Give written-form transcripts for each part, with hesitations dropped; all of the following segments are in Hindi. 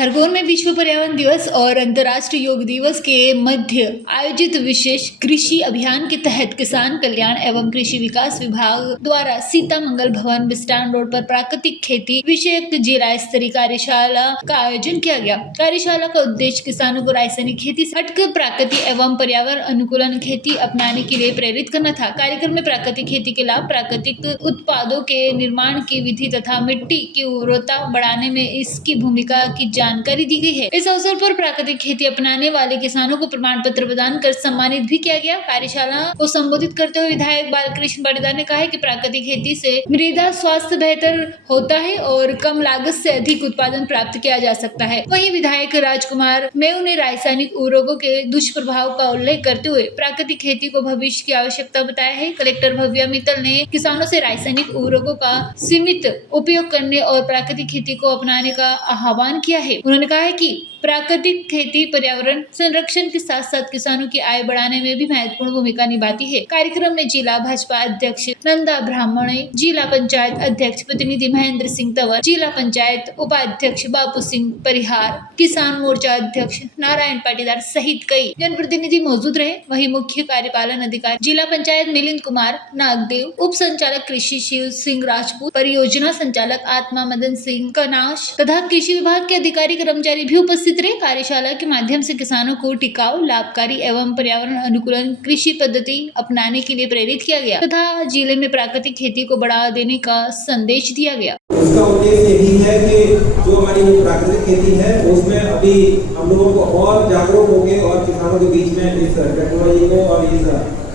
खरगोन में विश्व पर्यावरण दिवस और अंतर्राष्ट्रीय योग दिवस के मध्य आयोजित विशेष कृषि अभियान के तहत किसान कल्याण एवं कृषि विकास विभाग द्वारा सीता मंगल भवन बिस्टान रोड पर प्राकृतिक खेती विषयक जिला स्तरीय कार्यशाला का आयोजन किया गया। कार्यशाला का उद्देश्य किसानों को रासायनिक खेती से हटकर प्राकृतिक एवं पर्यावरण अनुकूलन खेती अपनाने के लिए प्रेरित करना था। कार्यक्रम में प्राकृतिक खेती के लाभ, प्राकृतिक उत्पादों के निर्माण की विधि तथा मिट्टी की उर्वरता बढ़ाने में इसकी भूमिका की जानकारी दी गई है। इस अवसर पर प्राकृतिक खेती अपनाने वाले किसानों को प्रमाण पत्र प्रदान कर सम्मानित भी किया गया। कार्यशाला को संबोधित करते हुए विधायक बालकृष्ण पाटीदार ने कहा है कि प्राकृतिक खेती से मृदा स्वास्थ्य बेहतर होता है और कम लागत से अधिक उत्पादन प्राप्त किया जा सकता है। वहीं विधायक राजकुमार मेव ने रासायनिक उर्वरकों के दुष्प्रभाव का उल्लेख करते हुए प्राकृतिक खेती को भविष्य की आवश्यकता बताया है। कलेक्टर भव्या मित्तल ने किसानों से रासायनिक उर्वरकों का सीमित उपयोग करने और प्राकृतिक खेती को अपनाने का आह्वान किया है। उन्होंने कहा है कि प्राकृतिक खेती पर्यावरण संरक्षण के साथ साथ किसानों की आय बढ़ाने में भी महत्वपूर्ण भूमिका निभाती है। कार्यक्रम में जिला भाजपा अध्यक्ष नंदा ब्राह्मणे, जिला पंचायत अध्यक्ष प्रतिनिधि महेंद्र सिंह तंवर, जिला पंचायत उपाध्यक्ष बापू सिंह परिहार, किसान मोर्चा अध्यक्ष नारायण पाटीदार सहित कई जनप्रतिनिधि मौजूद रहे। वहीं मुख्य कार्यपालन अधिकारी जिला पंचायत मिलिंद कुमार नागदेव, उप संचालक कृषि शिव सिंह राजपूत, परियोजना संचालक आत्मा मदन सिंह कनाश तथा कृषि विभाग के अधिकारी कर्मचारी भी उपस्थित रहे। कार्यशाला के माध्यम से किसानों को टिकाऊ, लाभकारी एवं पर्यावरण अनुकूलन कृषि पद्धति अपनाने के लिए प्रेरित किया गया तथा जिले में प्राकृतिक खेती को बढ़ावा देने का संदेश दिया गया। उसका उद्देश्य यही है कि जो हमारी प्राकृतिक खेती है उसमें अभी हम लोगों को और जागरूक होकर और किसानों के बीच में इस टेक्नोलॉजी को और इस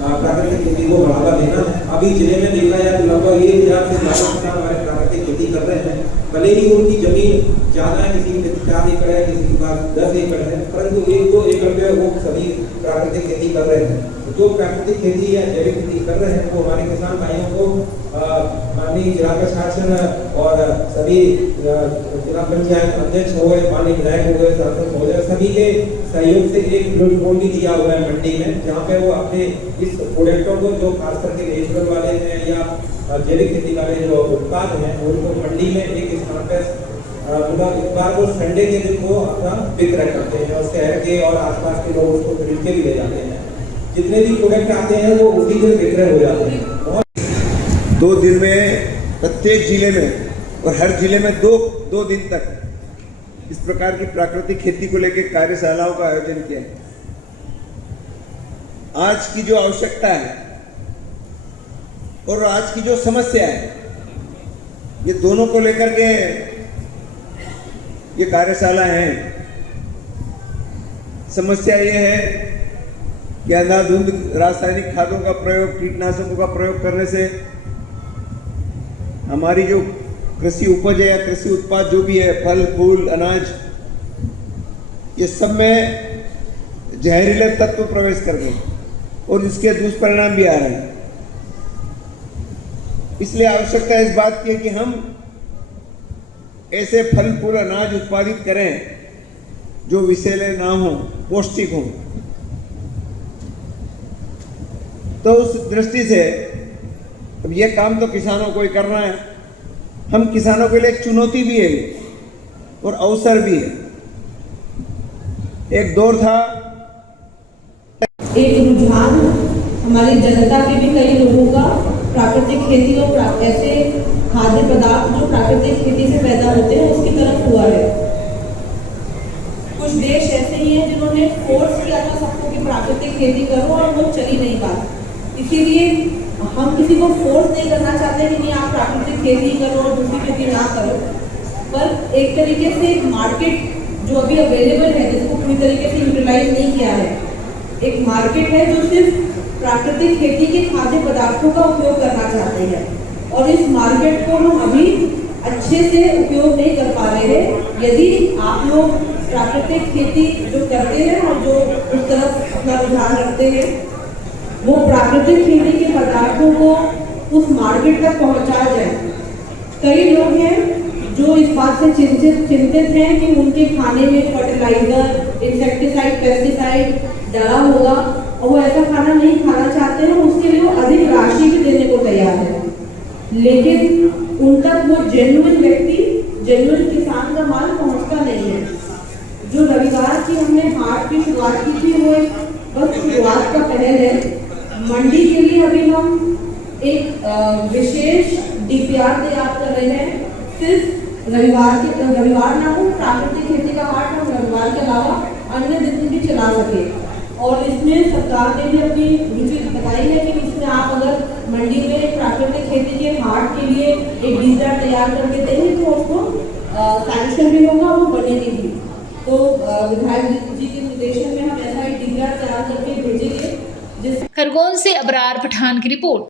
प्राकृतिक खेती को बढ़ावा देना है। अभी जिले में देखा जाए तो लगभग 1000 से ज्यादा किसान हमारे प्राकृतिक खेती कर रहे हैं। भले ही उनकी जमीन ज्यादा है, किसी के 4 एकड़ है, किसी के पास 10 एकड़ है, परंतु 1-2 एकड़ पे वो सभी प्राकृतिक खेती कर रहे हैं। जो प्राकृतिक खेती या जैविक खेती कर रहे हैं वो हमारे किसान भाइयों को माननीय जिला प्रशासन और सभी जिला पंचायत अध्यक्ष हो गए, माननीय विधायक हो गए, सांसद हो गए, सभी के सहयोग से एक प्लेटफॉर्म भी दिया हुआ है मंडी में, जहाँ पे वो अपने इस प्रोडक्टों को जो खास करके नेचुरल वाले हैं या जैविक खेती वाले जो उत्पाद हैं उनको मंडी में एक स्थान पर इतवार को संडे के दिन को अपना विक्रय करते हैं और शहर के और आसपास के लोग उसको खरीद के भी ले जाते हैं। जितने भी प्रोडक्ट आते हैं वो उसी दिन विक्रय हो जाते हैं। 2 दिन में प्रत्येक जिले में और हर जिले में दो दिन तक इस प्रकार की प्राकृतिक खेती को लेकर कार्यशालाओं का आयोजन किया है। आज की जो आवश्यकता है और आज की जो समस्या है, ये दोनों को लेकर के ये कार्यशाला है। समस्या ये है कि अंधाधुंध रासायनिक खादों का प्रयोग, कीटनाशकों का प्रयोग करने से हमारी जो कृषि उपज है या कृषि उत्पाद जो भी है, फल फूल अनाज, ये सब में जहरीले तत्व प्रवेश कर गए और इसके दुष्परिणाम भी आ रहे हैं। इसलिए आवश्यकता इस बात की है कि हम ऐसे फल फूल अनाज उत्पादित करें जो विषैले ना हो, पौष्टिक हो। तो उस दृष्टि से अब ये काम तो किसानों को ही करना है। हम किसानों के लिए एक चुनौती भी है और अवसर भी है। एक दौर था, एक रुझान हमारी जनता के भी कई लोगों का प्राकृतिक खेती और ऐसे खाद्य पदार्थ जो प्राकृतिक खेती से पैदा होते हैं उसकी तरफ हुआ है। कुछ देश ऐसे ही हैं जिन्होंने फोर्स किया था सबको कि प्राकृतिक खेती करो और वो चली नहीं बात। इसीलिए हम किसी को फोर्स नहीं करना चाहते कि नहीं आप प्राकृतिक खेती करो और दूसरी खेती ना करो, पर एक तरीके से एक मार्केट जो अभी अवेलेबल है जिसको पूरी तरीके से यूटिलाइज नहीं किया है, एक मार्केट है जो सिर्फ प्राकृतिक खेती के खाद्य पदार्थों का उपयोग करना चाहते हैं और इस मार्केट को हम अभी अच्छे से उपयोग नहीं कर पा रहे हैं। यदि आप लोग प्राकृतिक खेती जो करते हैं और जो उस तरफ अपना रुझान रखते हैं, वो प्राकृतिक खेती के पदार्थों को उस मार्केट तक पहुंचाया जाए। कई लोग हैं जो इस बात से चिंतित हैं कि उनके खाने में फर्टिलाइजर, इंसेक्टिसाइड, पेस्टिसाइड डला होगा और वो ऐसा खाना नहीं खाना चाहते हैं। उसके लिए वो अधिक राशि भी देने को तैयार है, लेकिन उन तक वो जेन्युइन व्यक्ति, जेन्युइन किसान का माल पहुंचता नहीं है। आज ही हमने हाट की शुरुआत की थी, वो एक बस शुरुआत का पहल है। मंडी के लिए अभी हम एक विशेष डीपीआर तैयार कर रहे हैं। सिर्फ रविवार ना हो, प्राकृतिक खेती का हाट हम रविवार के अलावा अन्य दिन भी चला सके। और इसमें सरकार ने भी अपनी रुचि बताई है कि इसमें आप अगर मंडी में प्राकृतिक खेती के हाट के लिए एक डीपीआर तैयार करके देंगे तो उसको सैंक्शन भी होगा, वो बनेगी भी। तो विधायक जी के निर्देशन में हम ऐसा एक डीपीआर तैयार करके भेजेंगे। खरगोन से अबरार पठान की रिपोर्ट।